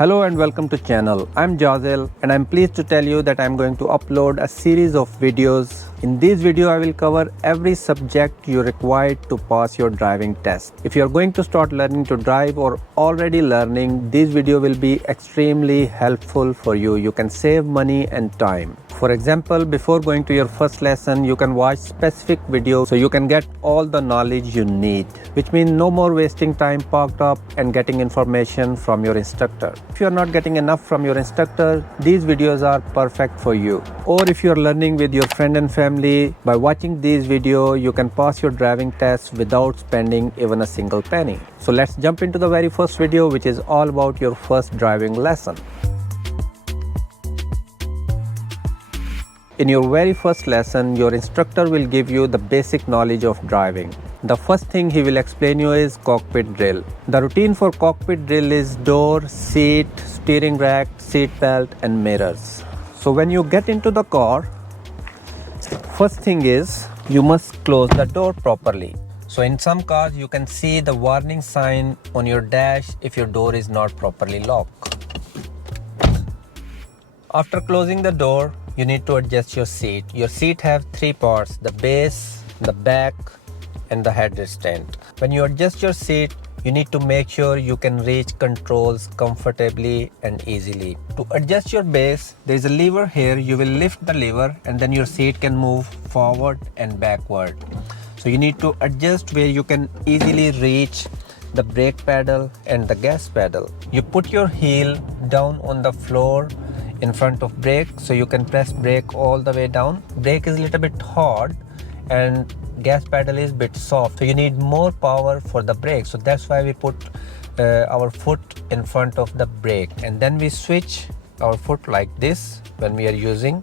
Hello and welcome to channel. I'm Jazel and I'm pleased to tell you that I'm going to upload a series of videos. In this video I will cover every subject you require to pass your driving test. If you are going to start learning to drive or already learning, this video will be extremely helpful for you. You can save money and time. For example, before going to your first lesson, you can watch specific videos so you can get all the knowledge you need, which means no more wasting time parked up and getting information from your instructor. If you are not getting enough from your instructor, these videos are perfect for you. Or if you are learning with your friend and family, by watching these videos, you can pass your driving test without spending even a single penny. So let's jump into the very first video, which is all about your first driving lesson. In your very first lesson, your instructor will give you the basic knowledge of driving. The first thing he will explain you is cockpit drill. The routine for cockpit drill is door, seat, steering rack, seat belt and mirrors. So when you get into the car, first thing is you must close the door properly. So in some cars you can see the warning sign on your dash if your door is not properly locked. After closing the door, you need to adjust your seat. Your seat have three parts: the base, the back and the headrest stand. When you adjust your seat, you need to make sure you can reach controls comfortably and easily. To adjust your base, there is a lever here. You will lift the lever and then your seat can move forward and backward. So you need to adjust where you can easily reach the brake pedal and the gas pedal. You put your heel down on the floor in front of brake so you can press brake all the way down. Brake is a little bit hard and gas pedal is a bit soft, so you need more power for the brake. So that's why we put our foot in front of the brake, and then we switch our foot like this when we are using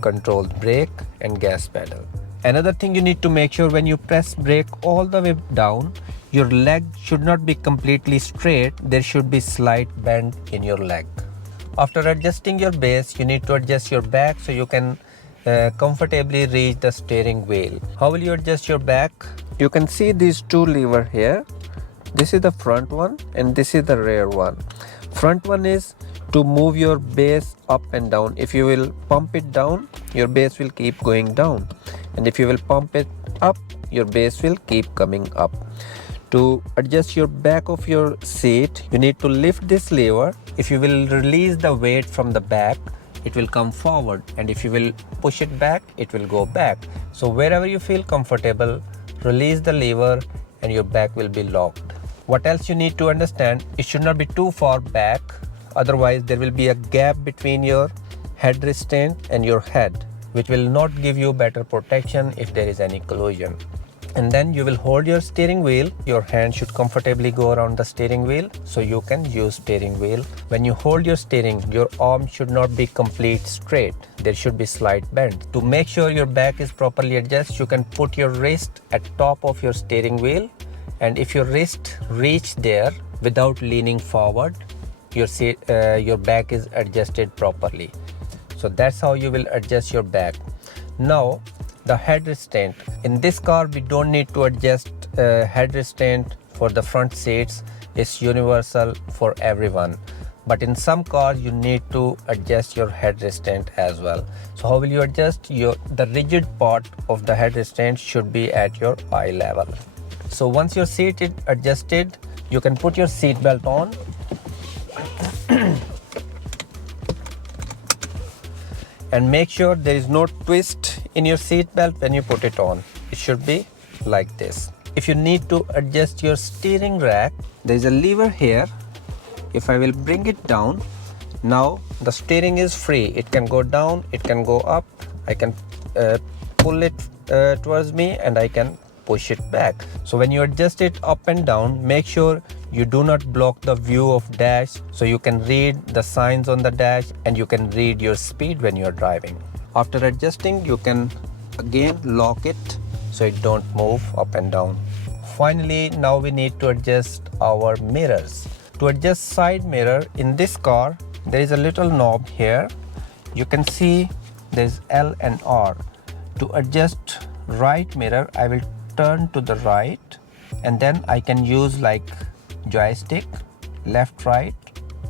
controlled brake and gas pedal. Another thing you need to make sure, when you press brake all the way down, your leg should not be completely straight. There should be slight bend in your leg. After adjusting your base, you need to adjust your back so you can comfortably reach the steering wheel. How will you adjust your back? You can see these two levers here. This is the front one and this is the rear one. Front one is to move your base up and down. If you will pump it down, your base will keep going down, and if you will pump it up, your base will keep coming up. To adjust your back of your seat, you need to lift this lever. If you will release the weight from the back, it will come forward, and if you will push it back, it will go back. So wherever you feel comfortable, release the lever and your back will be locked. What else you need to understand, it should not be too far back, otherwise there will be a gap between your headrest stand and your head, which will not give you better protection if there is any collision. And then you will hold your steering wheel. Your hand should comfortably go around the steering wheel so you can use steering wheel. When you hold your steering, your arm should not be complete straight. There should be slight bend. To make sure your back is properly adjusted, you can put your wrist at top of your steering wheel, and if your wrist reach there without leaning forward, your back is adjusted properly. So that's how you will adjust your back. Now the headrest stand. In this car we don't need to adjust headrest stand for the front seats. It's universal for everyone, but in some cars you need to adjust your headrest stand as well. So how will you adjust? The rigid part of the headrest stand should be at your eye level. So once your seat is adjusted, you can put your seat belt on. And make sure there is no twist in your seat belt when you put it on. It should be like this. If you need to adjust your steering rack, there is a lever here. If I will bring it down, now the steering is free. It can go down, it can go up. I can pull it towards me and I can push it back. So when you adjust it up and down, make sure you do not block the view of dash, so you can read the signs on the dash and you can read your speed when you are driving. After adjusting, you can again lock it so it don't move up and down. Finally, now we need to adjust our mirrors. To adjust side mirror in this car, there is a little knob here. You can see there's L and R. To adjust right mirror, I will turn to the right and then I can use like joystick, left, right,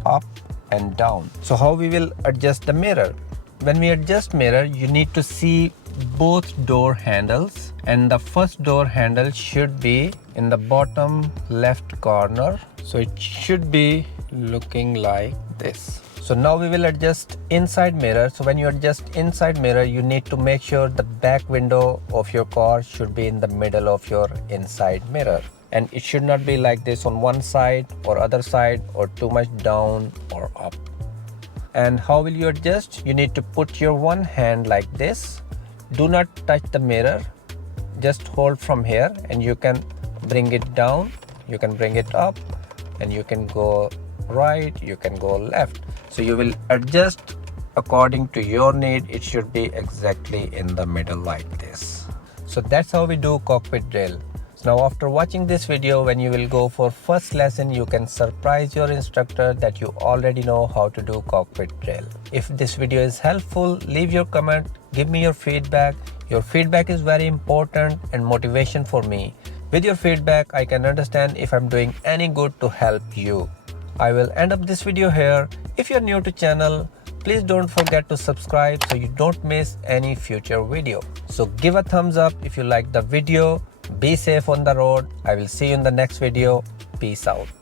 up and down. So how we will adjust the mirror? When we adjust mirror, you need to see both door handles, and the first door handle should be in the bottom left corner. So it should be looking like this. So now we will adjust inside mirror. So when you adjust inside mirror, you need to make sure the back window of your car should be in the middle of your inside mirror. And it should not be like this on one side or other side, or too much down or up. And how will you adjust? You need to put your one hand like this. Do not touch the mirror. Just hold from here, and you can bring it down, you can bring it up, and you can go right, you can go left. So you will adjust according to your need. It should be exactly in the middle like this. So that's how we do cockpit drill. Now after watching this video, when you will go for first lesson, you can surprise your instructor that you already know how to do cockpit drill. If this video is helpful, leave your comment, give me your feedback. Your feedback is very important and motivation for me. With your feedback, I can understand if I'm doing any good to help you. I will end up this video here. If you're new to channel, please don't forget to subscribe so you don't miss any future video. So give a thumbs up if you like the video. Be safe on the road. I will see you in the next video. Peace out.